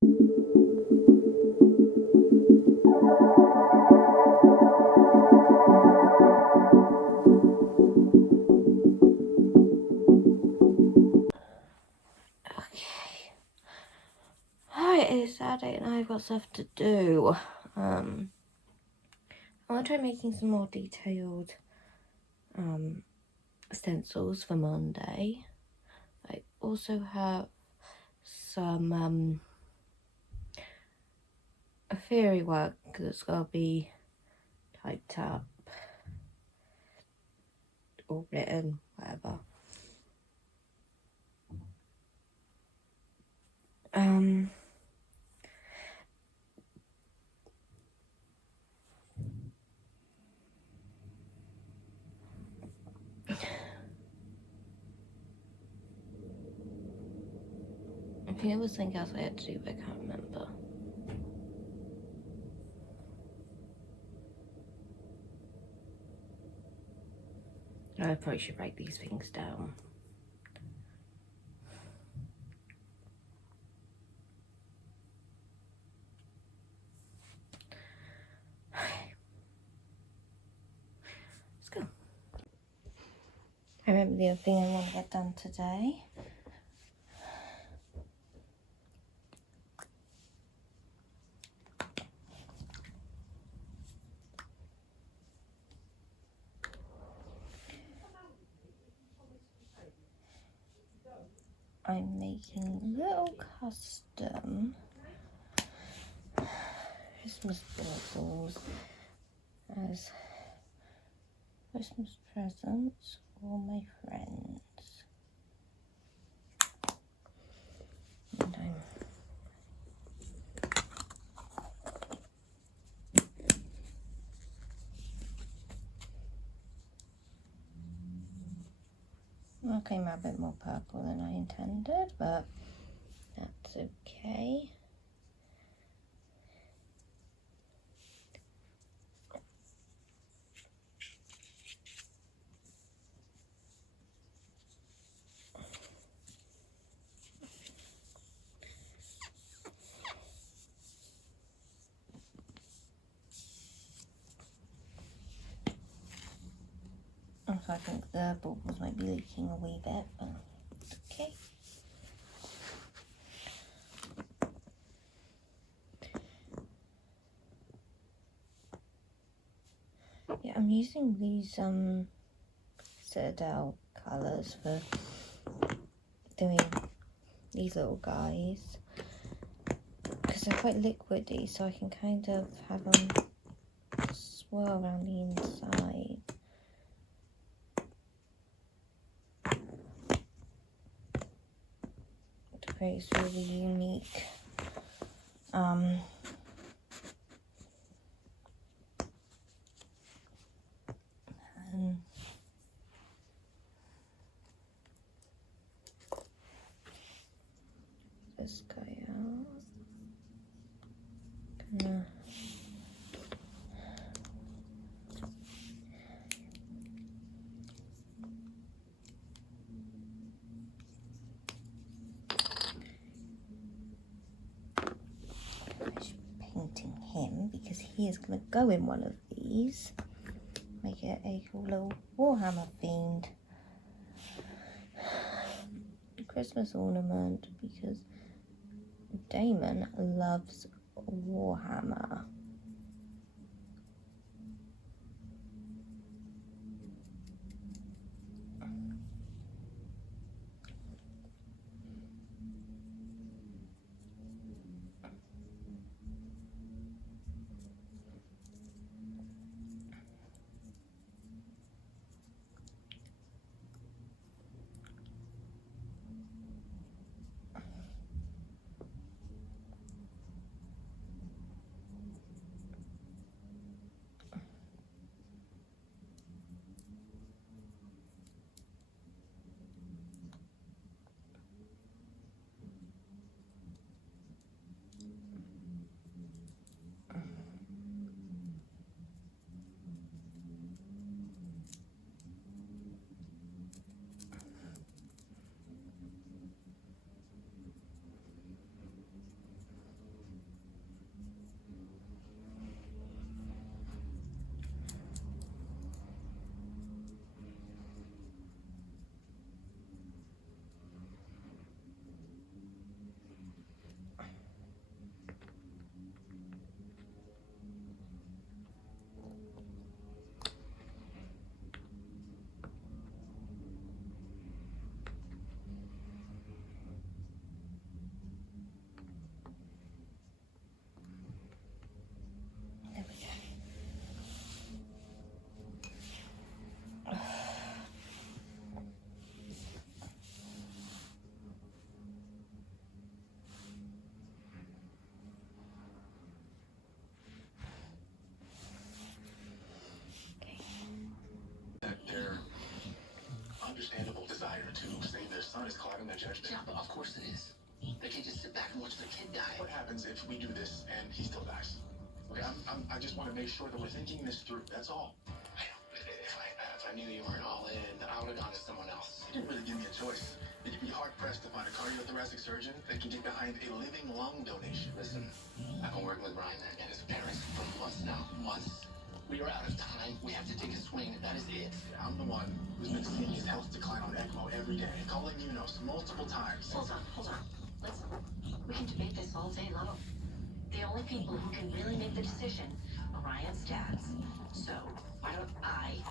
Okay. Hi, it's Saturday and I've got stuff to do. I want to try making some more detailed stencils for Monday. I also have some theory work that's got to be typed up or written, whatever. I think there was something else I had to do, but I can't remember. I probably should write these things down. Okay. Let's go. I remember the other thing I want to get done today. I'm making little custom Christmas baubles as Christmas presents for my friends. And I came out a bit more purple than I intended, but that's okay. So I think the baubles might be leaking a wee bit, but it's okay. Yeah, I'm using these Citadel colours for doing these little guys because they're quite liquidy, so I can kind of have them swirl around the inside. To create this really unique this guy out. Gonna painting him because he is going to go in one of these. Make it a cool little Warhammer themed Christmas ornament because Damon loves Warhammer. son is clouding their judgment. Yeah, but of course it is. They can't just sit back and watch their kid die. What happens if we do this and he still dies? Okay, I just want to make sure that we're thinking this through. That's all. I know. If I knew you weren't all in, then I would have gone to someone else. You didn't really give me a choice. You'd be hard-pressed to find a cardiothoracic surgeon that can get behind a living lung donation. Listen, I've been working with Ryan and his parents for months now. Months. We are out of time. We have to take a swing. That is it. I'm the one who's been seeing his health decline on ECMO every day, calling UNOS multiple times. Hold on. Listen, we can debate this all day long. The only people who can really make the decision are Ryan's dads. So, why don't we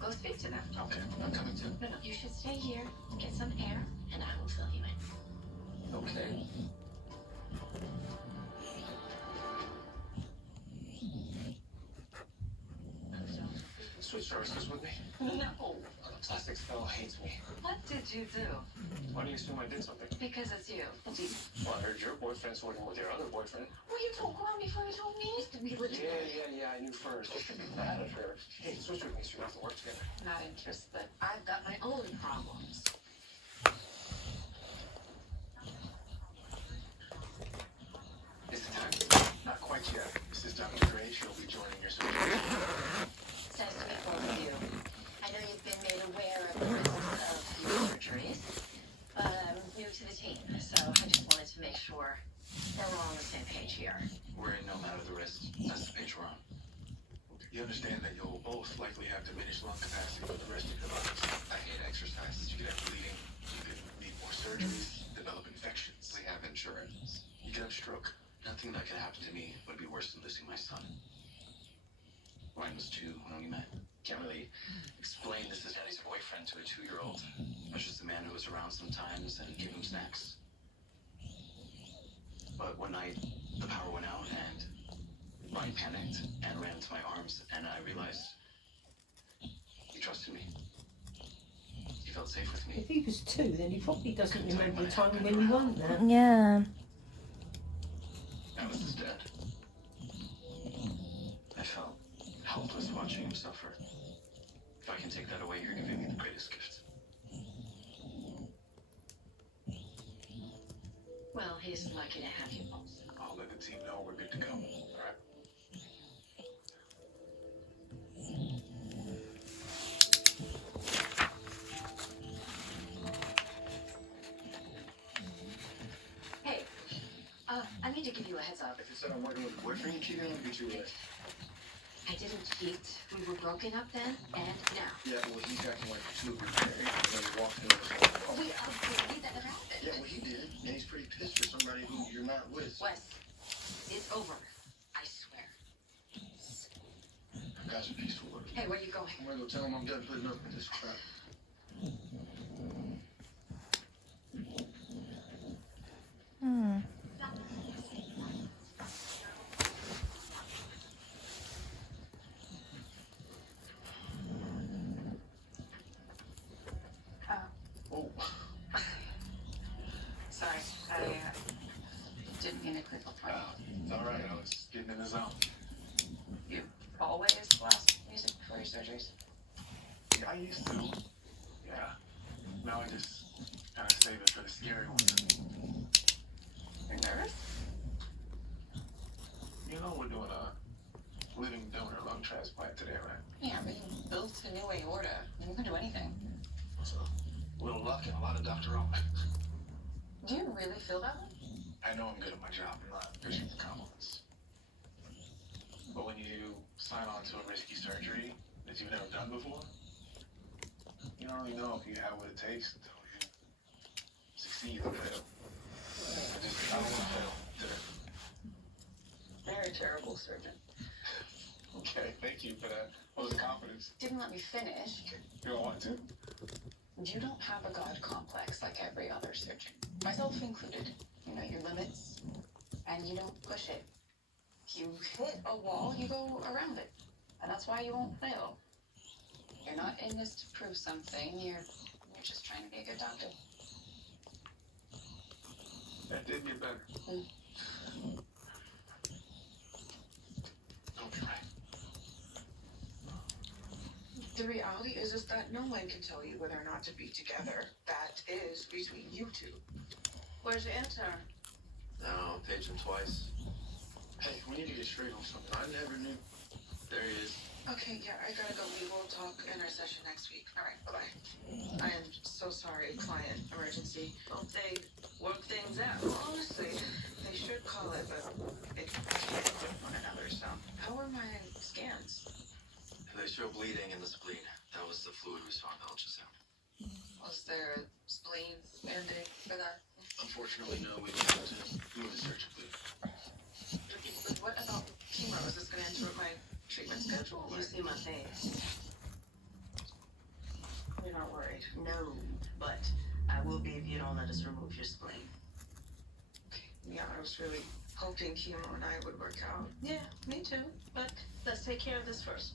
go speak to them? Okay, I'm coming too. No, you should stay here, get some air, and I will fill you in. Okay. Switch services with me? No. The plastics fellow hates me. What did you do? Why do you assume I did something? Because it's you. Well, I heard your boyfriend's working with your other boyfriend. Well, you told Gwen before you told me. We legit. Yeah, I knew first. I should be mad at her. Hey, switch with me so we don't have to work together. Not interested. I've got my own problems. Is it time? Not quite yet. This is Dr. Gray. She'll be joining your surgery. Says to meet both of you. I know you've been made aware of the risks of your surgeries, but I'm new to the team, so I just wanted to make sure that we're all on the same page here. We're in no matter the risk. That's the page we're on. You understand that you'll both likely have diminished lung capacity for the rest of your lives. I hate exercise. You could have bleeding. You could need more surgeries, develop infections. We have insurance. You could have a stroke. Nothing that could happen to me would be worse than losing my son. Ryan was 2 when we met. Can't really explain this as daddy's boyfriend to a 2-year-old. I was just a man who was around sometimes and gave him snacks. But one night, the power went out and Ryan panicked and ran into my arms, and I realized he trusted me. He felt safe with me. If he was 2, then he probably doesn't remember the time when he won that. Yeah. I was his dad. I felt helpless watching him suffer. If I can take that away, you're giving me the greatest gift. Well, he's lucky to have you both. I'll let the team know we're good to go. All right? Hey, I need to give you a heads up. If you said I'm working with a boyfriend, you cheating, I'll get you away. I didn't cheat. We were broken up then and now. Yeah, well, he's acting like two of married when he walked into the home. We agreed that it happened. Yeah, well, he did. And he's pretty pissed for somebody who you're not with. Wes, it's over. I swear. Guys are peaceful. Hey, where are you going? I'm gonna go tell him I'm done putting up with this crap. Oh, Sorry, I didn't mean to click the point. it's all right. I was getting in the zone. You always blast music before your surgeries? Yeah, I used to. Yeah. Now I just kind of save it for the scary ones. You're nervous? You know we're doing a living donor lung transplant today, right? Yeah, but you built a new aorta. You can do anything. So, a little luck and a lot of Dr. Owen. Do you really feel that way? I know I'm good at my job. I'm not fishing for compliments. But when you sign on to a risky surgery that you've never done before, you don't really know if you have what it takes until you succeed or fail. I don't want to fail today. You're a terrible surgeon. Okay, thank you for that. What was the confidence? Didn't let me finish. You don't want to? You don't have a god complex like every other surgeon, myself included. You know your limits, and you don't push it. If you hit a wall, you go around it, and that's why you won't fail. You're not in this to prove something. You're just trying to be a good doctor. That did get better. Don't be right. The reality is that no one can tell you whether or not to be together. That is between you two. Where's the intern? No, paged him twice. Hey, we need to get straight on something. I never knew. There he is. Okay, yeah, I gotta go. We will talk in our session next week. All right, bye-bye. I am so sorry, client emergency. Hope they work things out. Honestly, they should call it, but they can't with one another, so. How are my scans? They show bleeding in the spleen. That was the fluid we saw in the ultrasound. Was there a spleen band-aid for that? Unfortunately, no. We have to move it surgically. What about chemo? Is this gonna interrupt my treatment schedule? You see my face? You're not worried. No, but I will be if you don't let us remove your spleen. Okay. Yeah, I was really hoping chemo and I would work out. Yeah, me too. But let's take care of this first.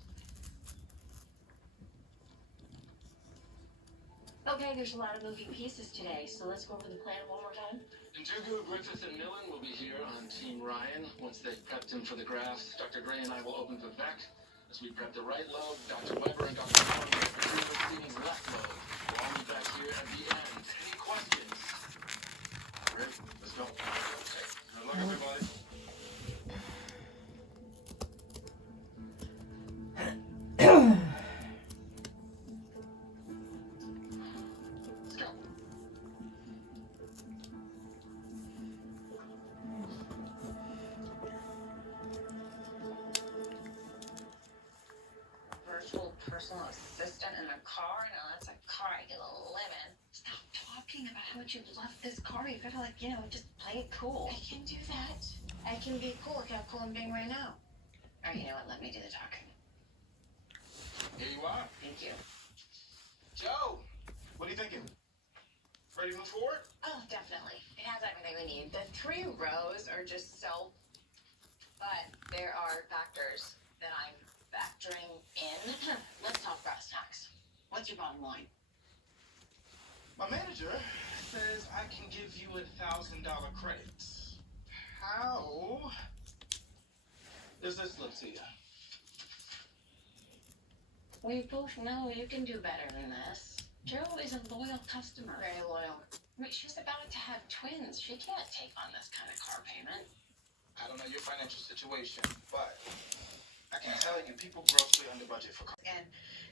Okay, there's a lot of moving pieces today, so let's go over the plan one more time. Dugu, Griffith, and Millen will be here on Team Ryan. Once they've prepped him for the grafts, Dr. Gray and I will open Vivek. As we prep the right lobe, Dr. Weber and Dr. Brown will retrieve Stephen's left lobe. We'll all be back here at the end. Any questions? Great, let's go. Okay. Good luck, everybody. Let's go. Virtual personal assistant in a car? No, that's a car I get to live in. Stop talking about how much you love this car. You gotta, just play it cool. I can do that. I can be cool. Look how cool I'm being right now. All right, you know what? Let me do the talking. Here you are. Thank you. Joe, what are you thinking? Ready to move forward? Oh, definitely. It has everything we need. The 3 rows are just so... But there are factors that I'm factoring in. Let's talk brass tacks. What's your bottom line? My manager says I can give you $1,000 credits. How does this look to you? We both know you can do better than this. Joe is a loyal customer. Very loyal. I mean, she's about to have twins. She can't take on this kind of car payment. I don't know your financial situation, but I can tell you people grossly under budget for cars. And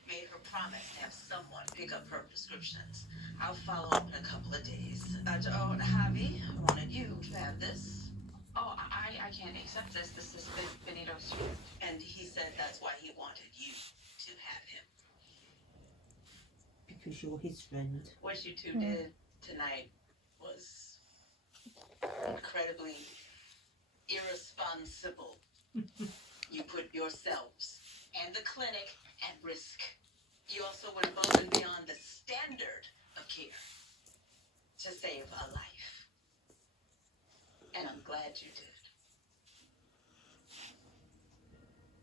made her promise to have someone pick up her prescriptions. I'll follow up in a couple of days. Javi wanted you to have this. Oh, I can't accept this. This is Benito's. And he said that's why he wanted you to have him. Because you're his friend. What you two did tonight was incredibly irresponsible. You put yourselves and the clinic at risk. You also went above and beyond the standard of care to save a life. And I'm glad you did.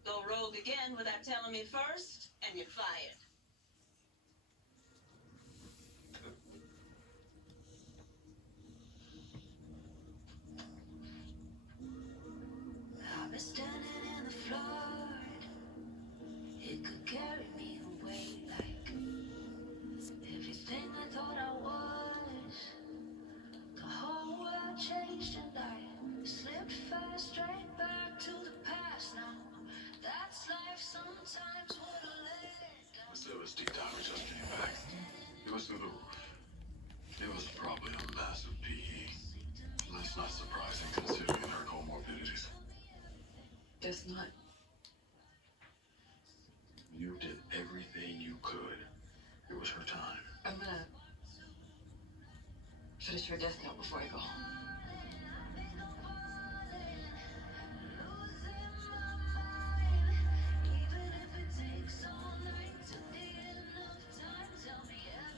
Go rogue again without telling me first, and you're fired. I was standing in the flood. It could carry me away like everything I thought I was. The whole world changed and I slipped fast straight back to the past now. That's life sometimes what I let go. There was deep damage just getting back. It was through the roof. It was probably a massive PE. That's not surprising considering her comorbidities. Guess not. You did everything you could. It was her time. I'm gonna finish her death note before I go.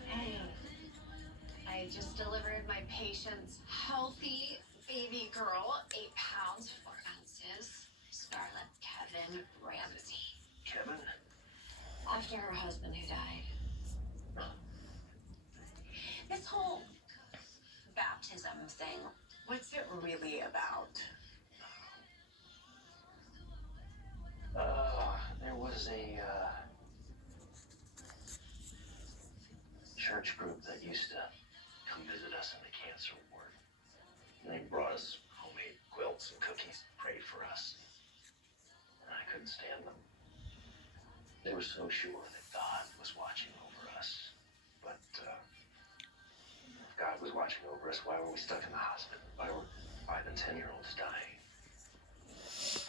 Hey, I just delivered my patient's healthy baby girl, 8 pounds, 4 ounces, Scarlett Kevin Ramsey. Kevin? After her husband who died. This whole baptism thing, what's it really about? There was understand them. They were so sure that God was watching over us. But if God was watching over us, why were we stuck in the hospital? Why were 5 and 10-year-olds dying?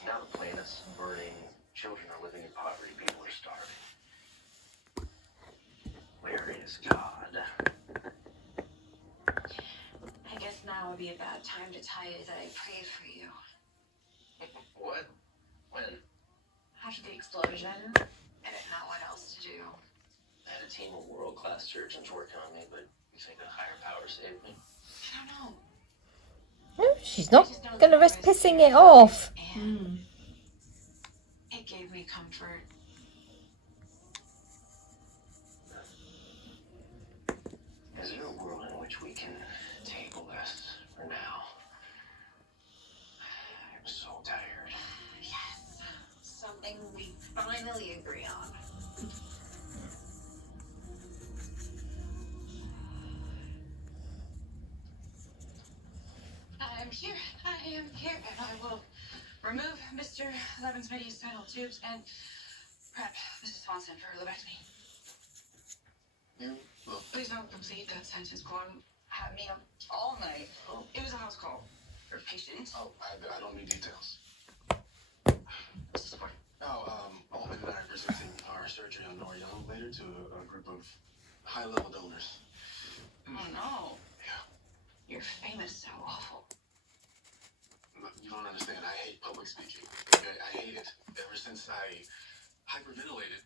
Now the planet's burning. Children are living in poverty. People are starving. Where is God? I guess now would be a bad time to tell you that I prayed for you. What? When? After the explosion, I didn't know what else to do. I had a team of world-class surgeons working on me, but you think a higher power saved me? I don't know. She's not going to risk pissing it off. And it gave me comfort. Is there a world in which we can table this for now? I'm so tired. Yes. Something we finally agree on. I am here, and I will remove Mr. Levensmitty's spinal tubes and prep Mrs. Swanson for lobectomy. Please don't complete that sentence. Gordon had me up all night. Oh. It was a house call for patient. Oh, I don't need details. What's the support? Owen and I are presenting our surgery on Nora Young later to a group of high-level donors. Oh no. Yeah. You're famous so awful. You don't understand. I hate public speaking. Okay? I hate it. Ever since I hyperventilated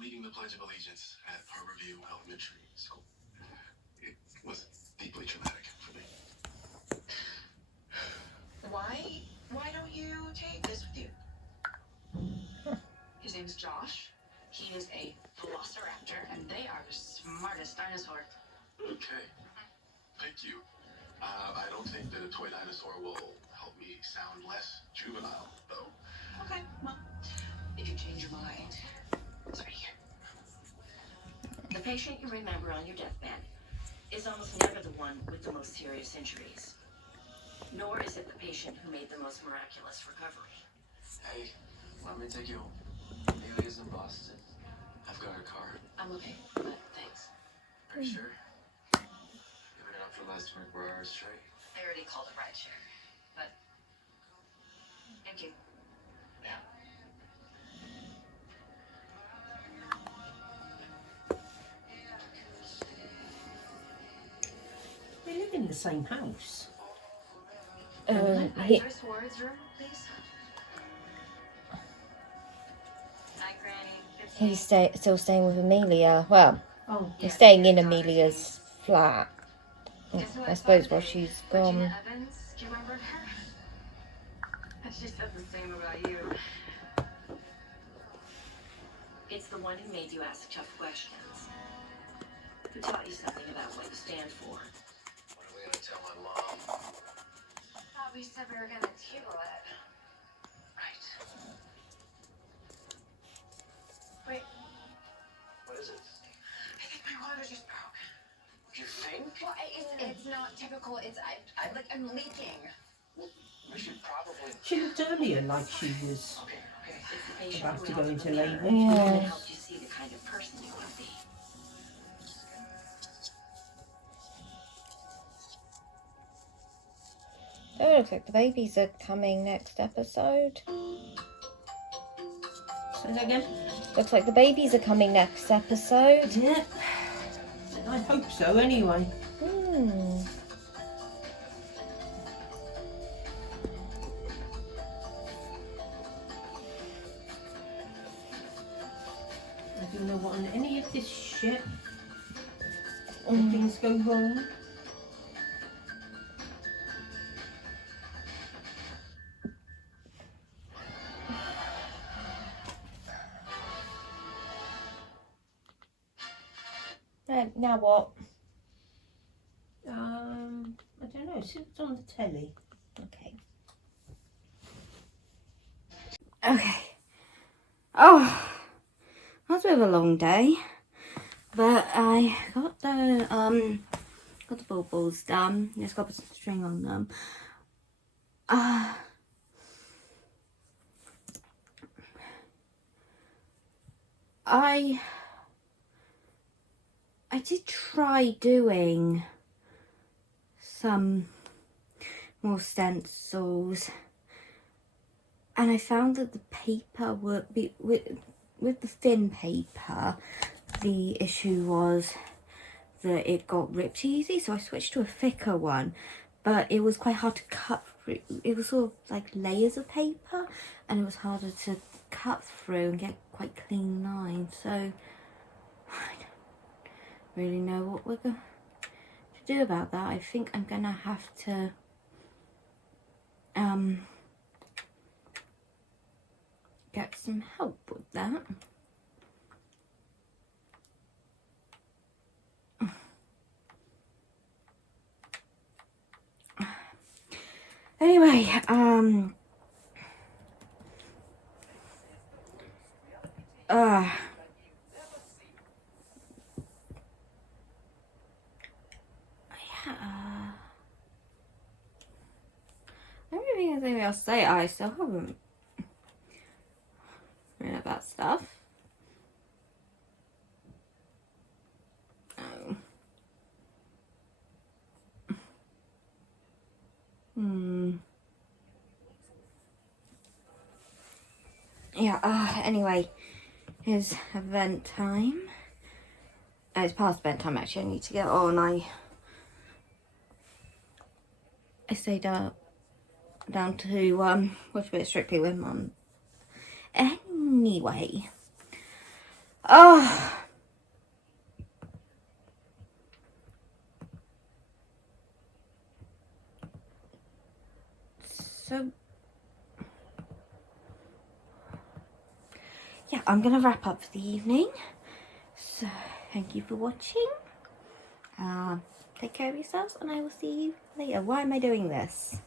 leading the Pledge of Allegiance at Harborview Elementary School. It was deeply traumatic for me. Why don't you take this with you? His name's Josh. He is a velociraptor, and they are the smartest dinosaur. Okay. Thank you. I don't think that a toy dinosaur will help me sound less juvenile, though. Okay, well, if you change your mind, it's right here. The patient you remember on your deathbed is almost never the one with the most serious injuries. Nor is it the patient who made the most miraculous recovery. Hey, let me take you home. Amelia's in Boston. I've got her car. I'm okay, but thanks. Are you sure? You've been up for the last 24 hours straight. I already called a rideshare, but thank you. Yeah. They live in the same house. Idris Ward's room, please. Night, Granny. He's still staying with Amelia. Well, Oh, he's staying in Amelia's flat. I suppose while she's gone. Regina Evans, do you remember her? She said the same about you. It's the one who made you ask tough questions. Who taught you something about what you stand for. What are we gonna tell my mom? Thought we said we were gonna table it. Right. Wait, What is it? I think my water just broke. You think? Well, it's not typical. I'm leaking. We should probably. she looked earlier like she was Okay. It's the patient about who to go helped into prepare labour. you and Yeah. helped you see the kind of person you want to be. Oh, it looks like the babies are coming next episode. Say that again? Looks like the babies are coming next episode. Yeah. I hope so anyway. I don't know what on any of this shit. When things go wrong. Right, now what? I don't know. See what's on the telly. Okay. Okay. Oh, that was a bit of a long day, but I got the baubles done. Just got some string on them. I did try doing some more stencils, and I found that the paper would be with the thin paper, the issue was that it got ripped easy, so I switched to a thicker one, but it was quite hard to cut through. It was sort of like layers of paper, and it was harder to cut through and get quite clean lines, so I don't really know what we're going to do about that. I think I'm gonna have to get some help with that. Anyway, I don't think there's anything else to say. I still haven't read about stuff. Yeah, anyway, it's event time. It's past bedtime actually, I need to get on. I stayed up down to watch a bit of Strictly with Mum. Anyway. So yeah, I'm gonna wrap up for the evening. So thank you for watching. Take care of yourselves, and I will see you later. Why am I doing this?